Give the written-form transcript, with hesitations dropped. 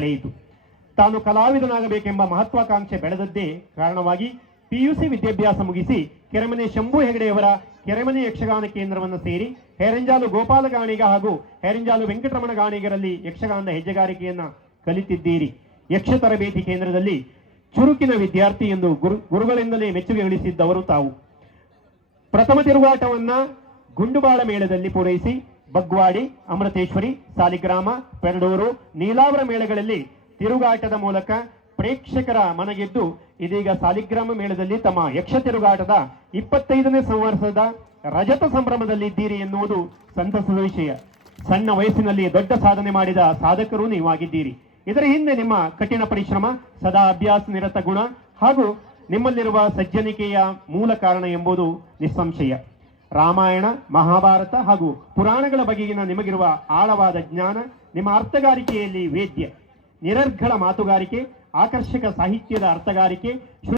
ಬೆಳೆಯಿತು. ತಾನು ಕಲಾವಿದನಾಗಬೇಕೆಂಬ ಮಹತ್ವಾಕಾಂಕ್ಷೆ ಬೆಳೆದದ್ದೇ ಕಾರಣವಾಗಿ PUC ವಿದ್ಯಾಭ್ಯಾಸ ಮುಗಿಸಿ ಕೆರೆಮನೆ ಶಂಭು ಹೆಗಡೆಯವರ ಕೆರೆಮನೆ ಯಕ್ಷಗಾನ ಕೇಂದ್ರವನ್ನು ಸೇರಿ ಹೇರಂಜಾಲು ಗೋಪಾಲ ಗಾಣಿಗ ಹಾಗೂ ಹೇರಂಜಾಲು ವೆಂಕಟರಮಣ ಗಾಣಿಗರಲ್ಲಿ ಯಕ್ಷಗಾನದ ಹೆಜ್ಜೆಗಾರಿಕೆಯನ್ನ ಕಲಿತಿದ್ದೀರಿ. ಯಕ್ಷ ತರಬೇತಿ ಕೇಂದ್ರದಲ್ಲಿ ಚುರುಕಿನ ವಿದ್ಯಾರ್ಥಿ ಎಂದು ಗುರುಗಳಿಂದಲೇ ಮೆಚ್ಚುಗೆ ಗಳಿಸಿದ್ದವರು ತಾವು. ಪ್ರಥಮ ತಿರುಗಾಟವನ್ನ ಗುಂಡುಬಾಳ ಮೇಳದಲ್ಲಿ ಪೂರೈಸಿ ಬಗ್ವಾಡಿ, ಅಮೃತೇಶ್ವರಿ, ಸಾಲಿಗ್ರಾಮ, ಪೆರಡೂರು, ನೀಲಾವರ ಮೇಳಗಳಲ್ಲಿ ತಿರುಗಾಟದ ಮೂಲಕ ಪ್ರೇಕ್ಷಕರ ಮನಗೆದ್ದು ಇದೀಗ ಸಾಲಿಗ್ರಾಮ ಮೇಳದಲ್ಲಿ ತಮ್ಮ ಯಕ್ಷ ತಿರುಗಾಟದ 25ನೇ ಸಂವತ್ಸರದ ರಜತ ಸಂಭ್ರಮದಲ್ಲಿದ್ದೀರಿ ಎನ್ನುವುದು ಸಂತಸದ ವಿಷಯ. ಸಣ್ಣ ವಯಸ್ಸಿನಲ್ಲಿ ದೊಡ್ಡ ಸಾಧನೆ ಮಾಡಿದ ಸಾಧಕರು ನೀವಾಗಿದ್ದೀರಿ. ಇದರ ಹಿಂದೆ ನಿಮ್ಮ ಕಠಿಣ ಪರಿಶ್ರಮ, ಸದಾ ಅಭ್ಯಾಸ ನಿರತ ಗುಣ ಹಾಗೂ ನಿಮ್ಮಲ್ಲಿರುವ ಸಜ್ಜನಿಕೆಯ ಮೂಲ ಕಾರಣ ಎಂಬುದು ನಿಸ್ಸಂಶಯ. ರಾಮಾಯಣ, ಮಹಾಭಾರತ ಹಾಗೂ ಪುರಾಣಗಳ ಬಗೆಗಿನ ನಿಮಗಿರುವ ಆಳವಾದ ಜ್ಞಾನ, ನಿಮ್ಮ ಅರ್ಥಗಾರಿಕೆಯಲ್ಲಿ ವೇದ್ಯ, ನಿರರ್ಗಳ ಮಾತುಗಾರಿಕೆ, ಆಕರ್ಷಕ ಸಾಹಿತ್ಯದ ಅರ್ಥಗಾರಿಕೆ,